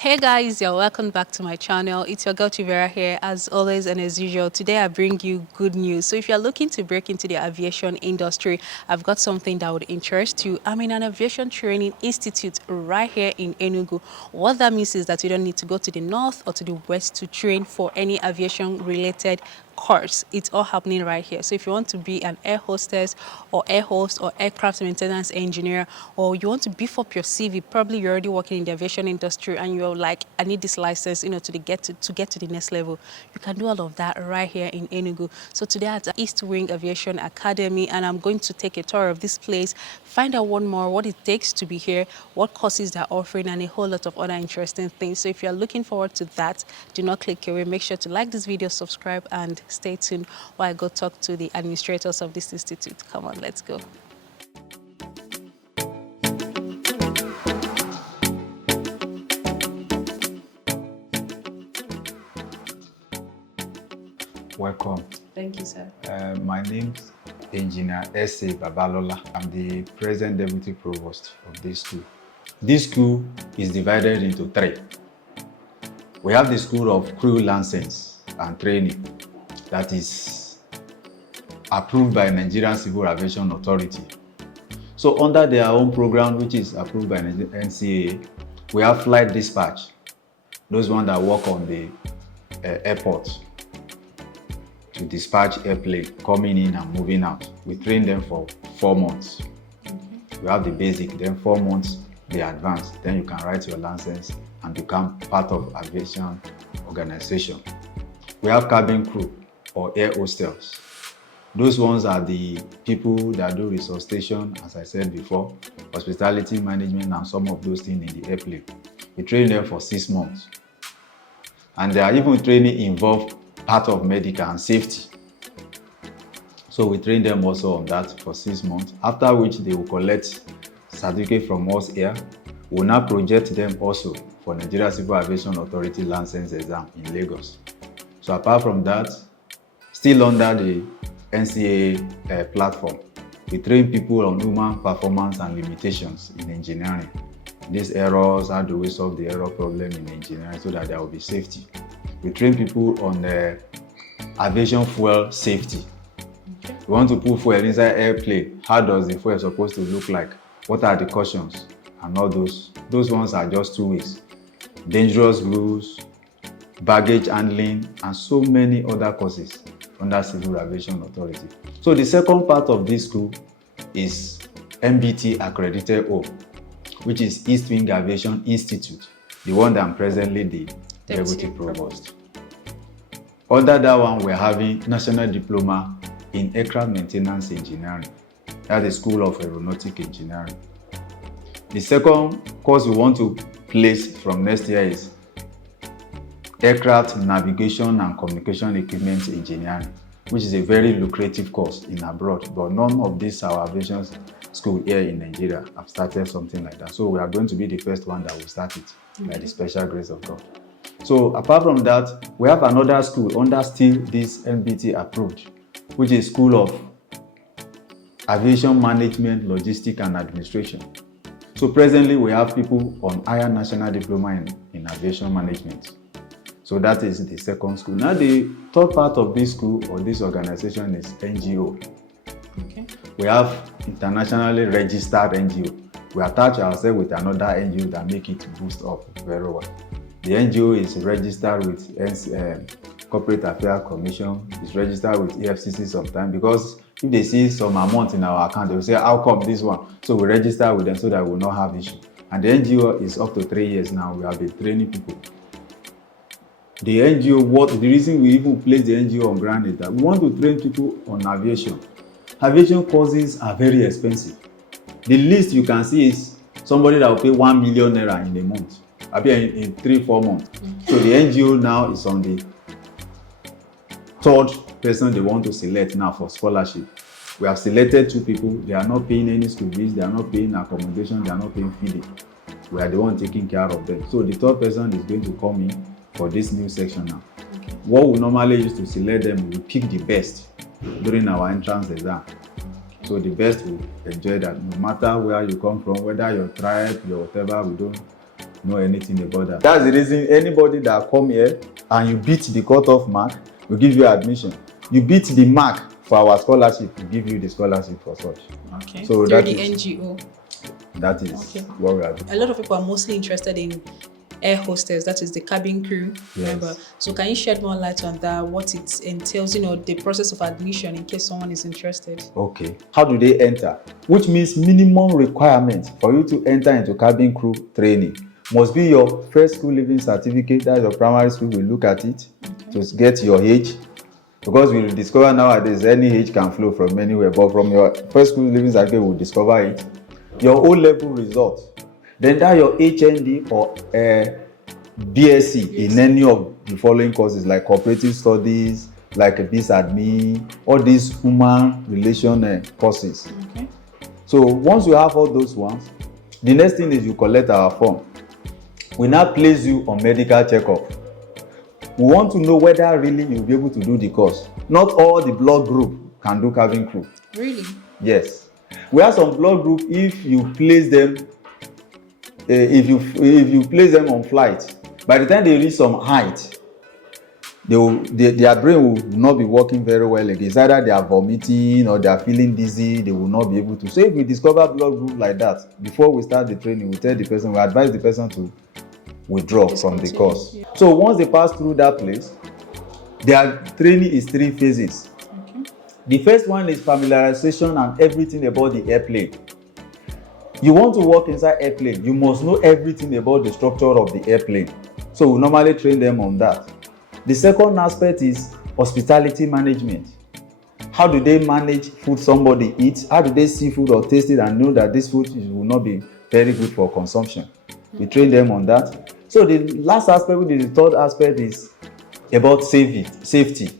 Hey guys, you're welcome back to my channel. It's your girl Chivera here, as always and as usual. Today I bring you good news. So if you're looking to break into the aviation industry, I've got something that would interest you. I'm in an aviation training institute right here in Enugu. What that means is that you don't need to go to the north or to the west to train for any aviation related course. It's all happening right here. So if you want to be an air hostess or air host or aircraft maintenance engineer, or you want to beef up your CV, probably you're already working in the aviation industry and you're like, I need this license, to get to the next level. You can do all of that right here in Enugu. So today at Eastwing Aviation Academy, and I'm going to take a tour of this place, find out one more what it takes to be here, what courses they're offering, and a whole lot of other interesting things. So if you're looking forward to that, do not click away. Make sure to like this video, subscribe, and stay tuned while I go talk to the administrators of this institute. Come on, let's go. Welcome. Thank you, sir. My name is Engineer S.A. Babalola. I'm the present Deputy Provost of this school. This school is divided into three. We have the School of Crew License and Training that is approved by Nigerian Civil Aviation Authority. So under their own program, which is approved by NCAA, we have flight dispatch, those ones that work on the airport to dispatch airplane coming in and moving out. We train them for 4 months. We have the basic, then 4 months, the advanced. Then you can write your license and become part of aviation organization. We have cabin crew or air hostels. Those ones are the people that do resuscitation, as I said before, hospitality management, and some of those things in the airplane. We train them for 6 months. And they are even training involved part of medical and safety. So we train them also on that for 6 months, after which they will collect certificate from us here. We'll now project them also for Nigeria Civil Aviation Authority license exam in Lagos. So apart from that, still under the NCAA platform, we train people on human performance and limitations in engineering. These errors, how do we solve the error problem in engineering so that there will be safety. We train people on aviation fuel safety. Okay. We want to put fuel inside airplane. How does the fuel supposed to look like? What are the cautions? And all those. Those ones are just 2 weeks. Dangerous rules, baggage handling, and so many other courses under Civil Aviation Authority. So the second part of this school is MBT accredited O, which is Eastwing Aviation Institute, the one that I'm presently the Deputy Provost. Under that one, we're having National Diploma in Aircraft Maintenance Engineering. That's the School of Aeronautic Engineering. The second course we want to place from next year is Aircraft Navigation and Communication Equipment Engineering, which is a very lucrative course in abroad, but none of these our aviation school here in Nigeria have started something like that. So we are going to be the first one that will start it, by the special grace of God. So apart from that, we have another school under still this NBT approved, which is School of Aviation Management, Logistics and Administration. So presently we have people on higher national diploma in aviation management. So that is the second school. Now the third part of this school or this organization is NGO. Okay. We have internationally registered NGO. We attach ourselves with another NGO that make it boost up very well. The NGO is registered with Corporate Affairs Commission. It's registered with EFCC sometimes, because if they see some amount in our account, they will say, how come this one? So we register with them so that we will not have issue. And the NGO is up to 3 years now. We have been training people. The NGO, the reason we even place the NGO on ground is that we want to train people on aviation. Aviation courses are very expensive. The least you can see is somebody that will pay 1 million naira in a month, in 3-4 months. So the NGO now is on the third person they want to select now for scholarship. We have selected 2 people. They are not paying any school fees, they are not paying accommodation, they are not paying feeding. We are the one taking care of them. So the third person is going to come in for this new section now. Okay. What we normally use to select them, we pick the best during our entrance exam. So the best will enjoy that, no matter where you come from, whether your tribe, your whatever, we don't know anything about that. That's the reason anybody that come here and you beat the cutoff mark, we give you admission. You beat the mark for our scholarship, we give you the scholarship for such. Okay. So through that the is, NGO. that is Okay. what we are doing. A lot of people are mostly interested in air hostess, that is the cabin crew member. So can you shed more light on that, what it entails, the process of admission in case someone is interested? Okay. How do they enter? Which means minimum requirement for you to enter into cabin crew training must be your first school leaving certificate. That's your primary school will look at it to get your age. Because we discover nowadays any age can flow from anywhere, but from your first school leaving certificate, we'll discover it. Your O-level result. Then that your HND or BSc in any of the following courses like cooperative studies, like a BSadmin, all these human relation courses. Okay. So once you have all those ones, the next thing is you collect our form. We now place you on medical checkup. We want to know whether really you'll be able to do the course. Not all the blood group can do cabin crew. Really? Yes. We have some blood group, if you place them, if you place them on flight, by the time they reach some height, their brain will not be working very well again. It's either they are vomiting or they are feeling dizzy, they will not be able to. So if we discover blood group like that, before we start the training, we tell the person, we advise the person to withdraw from the course. Yeah. So once they pass through that place, their training is 3 phases. Okay. The first one is familiarization and everything about the airplane. You want to work inside airplane, you must know everything about the structure of the airplane. So we normally train them on that. The second aspect is hospitality management. How do they manage food somebody eats? How do they see food or taste it and know that this food will not be very good for consumption? We train them on that. So the last aspect, which is the third aspect, is about safety.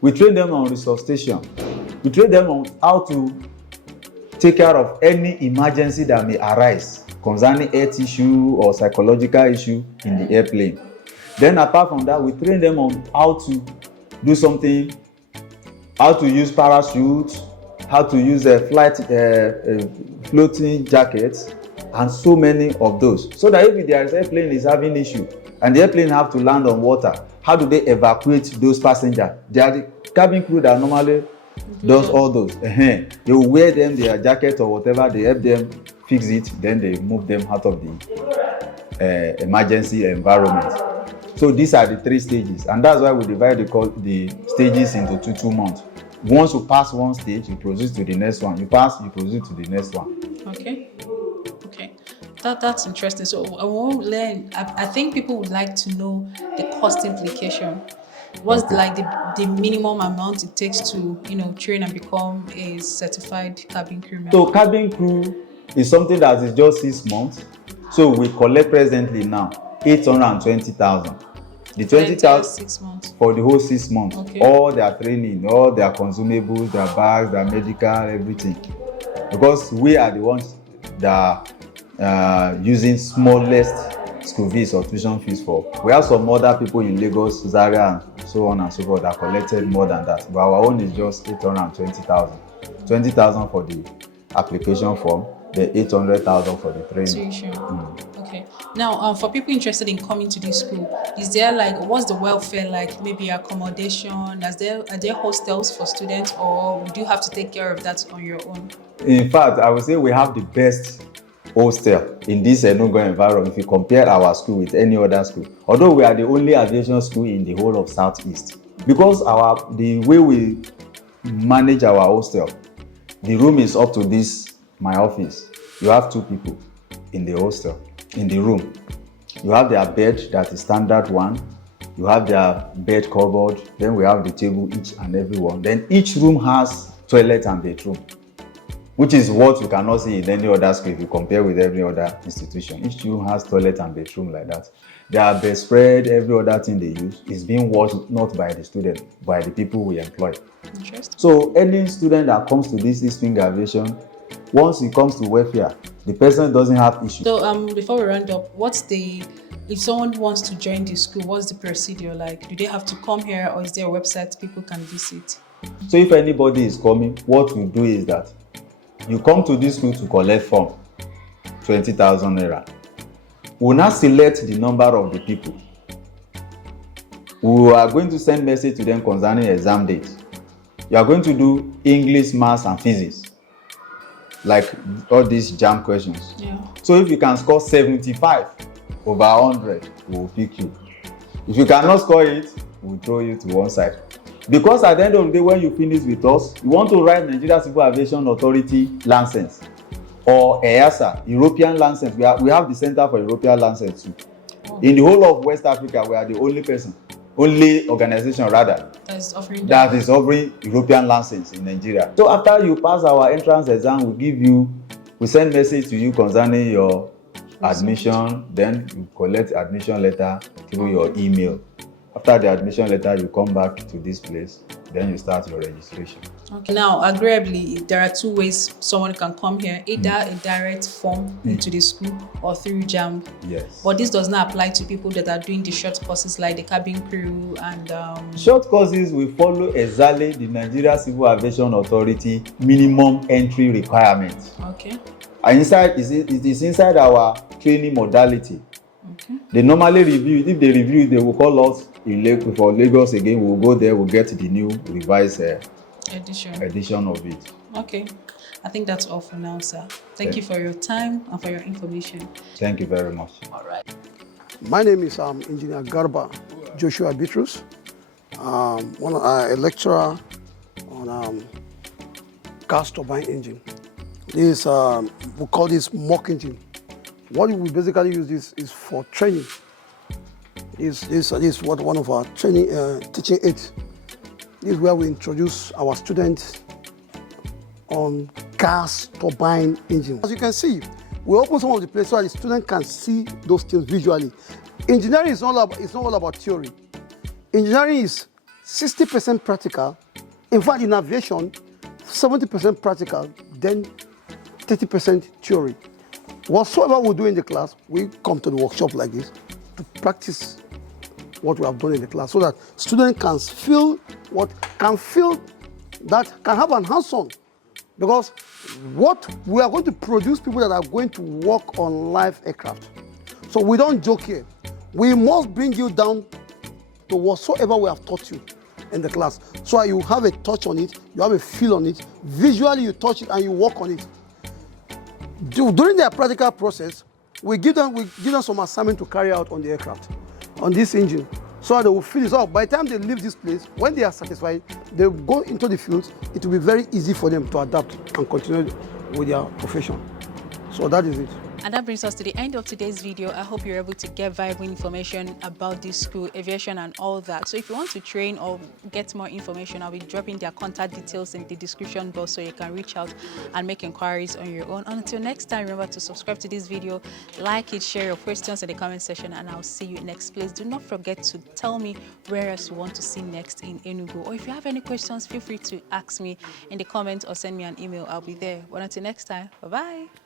We train them on resuscitation. We train them on how to take care of any emergency that may arise concerning health issue or psychological issue in the airplane. Then apart from that, we train them on how to do something, how to use parachute, how to use a floating jackets, and so many of those. So that if the airplane is having issue and the airplane have to land on water, how do they evacuate those passengers? They are the cabin crew that normally does all those. They will wear them their jacket or whatever, they help them fix it, then they move them out of the emergency environment. So these are the 3 stages, and that's why we divide the stages into 2 months. Once you pass one stage, you proceed to the next one. You pass, you proceed to the next one. Okay. That's interesting. So I won't learn. I think people would like to know the cost implication. What's like the minimum amount it takes to train and become a certified cabin crew member? So cabin crew is something that is just 6 months. So we collect presently now 820,000. The 20,000 6 months for the whole 6 months. Okay. All their training, all their consumables, their bags, their medical, everything. Because we are the ones that are using smallest school fees or tuition fees for. We have some other people in Lagos, Zaria, and so on and so forth that collected more than that. But our own is just 820,000. 20,000 for the application form, then 800,000 for the training. Okay. Now, for people interested in coming to this school, is there what's the welfare like? Maybe accommodation? Are there hostels for students, or do you have to take care of that on your own? In fact, I would say we have the best hostel in this Enugu environment if you compare our school with any other school. Although we are the only aviation school in the whole of Southeast. Because the way we manage our hostel, the room is up to this, my office. You have 2 people in the hostel, in the room. You have their bed, that is standard one. You have their bed cupboard. Then we have the table, each and every one. Then each room has toilet and bedroom, which is what you cannot see in any other school if you compare with every other institution. Each room has toilet and bedroom like that. Their bedspread, every other thing they use is being washed not by the student, by the people we employ. Interesting. So any student that comes to this Eastwing Aviation, once it comes to welfare, the person doesn't have issue. So before we round up, if someone wants to join the school, what's the procedure like? Do they have to come here, or is there a website people can visit? So if anybody is coming, what we do is that you come to this school to collect form, 20,000 naira. We will now select the number of the people. We are going to send message to them concerning exam date. You are going to do English, Maths, and Physics, like all these JAM questions. Yeah. So if you can score 75 over 100, we will pick you. If you cannot score it, we will throw you to one side. Because at the end of the day, when you finish with us, you want to write Nigeria Civil Aviation Authority license or EASA, European license. We have the Center for European License too. Oh. In the whole of West Africa, we are the only organization rather that is offering European license in Nigeria. So after you pass our entrance exam, we send message to you concerning your admission, then you collect admission letter through your email. After the admission letter, you come back to this place, then you start your registration. Okay. Now, agreeably, there are two ways someone can come here, either a direct form into the school or through JAM. Yes. But this does not apply to people that are doing the short courses like the cabin crew and... Short courses will follow exactly the Nigeria Civil Aviation Authority minimum entry requirement. Okay. And it is inside our training modality. Okay. They normally review it. If they review it, they will call us for Lagos again. We will go there, we'll get the new revised edition of it. Okay. I think that's all for now, sir. Thank you for your time and for your information. Thank you very much. All right. My name is Engineer Garba Joshua Bitrus. A lecturer on gas turbine engine. This we call this mock engine. What we basically use this is for training. This is what one of our training teaching aids. This is where we introduce our students on gas turbine engine. As you can see, we open some of the places so that the student can see those things visually. Engineering is not all about theory. Engineering is 60% practical. In fact, in aviation, 70% practical, then 30% theory. Whatsoever we do in the class, we come to the workshop like this to practice what we have done in the class so that students can have an hands-on. Because what we are going to produce people that are going to work on live aircraft. So we don't joke here. We must bring you down to whatsoever we have taught you in the class. So you have a touch on it, you have a feel on it, visually you touch it and you work on it. During their practical process, we give them some assignment to carry out on the aircraft, on this engine, so that they will feel it out. By the time they leave this place, when they are satisfied, they go into the field. It will be very easy for them to adapt and continue with their profession. So that is it. And that brings us to the end of today's video. I hope you're able to get valuable information about this school, aviation and all that. So if you want to train or get more information, I'll be dropping their contact details in the description box so you can reach out and make inquiries on your own. Until next time, remember to subscribe to this video, like it, share your questions in the comment section, and I'll see you next. Please do not forget to tell me where else you want to see next in Enugu. Or if you have any questions, feel free to ask me in the comments or send me an email. I'll be there. But until next time, bye-bye.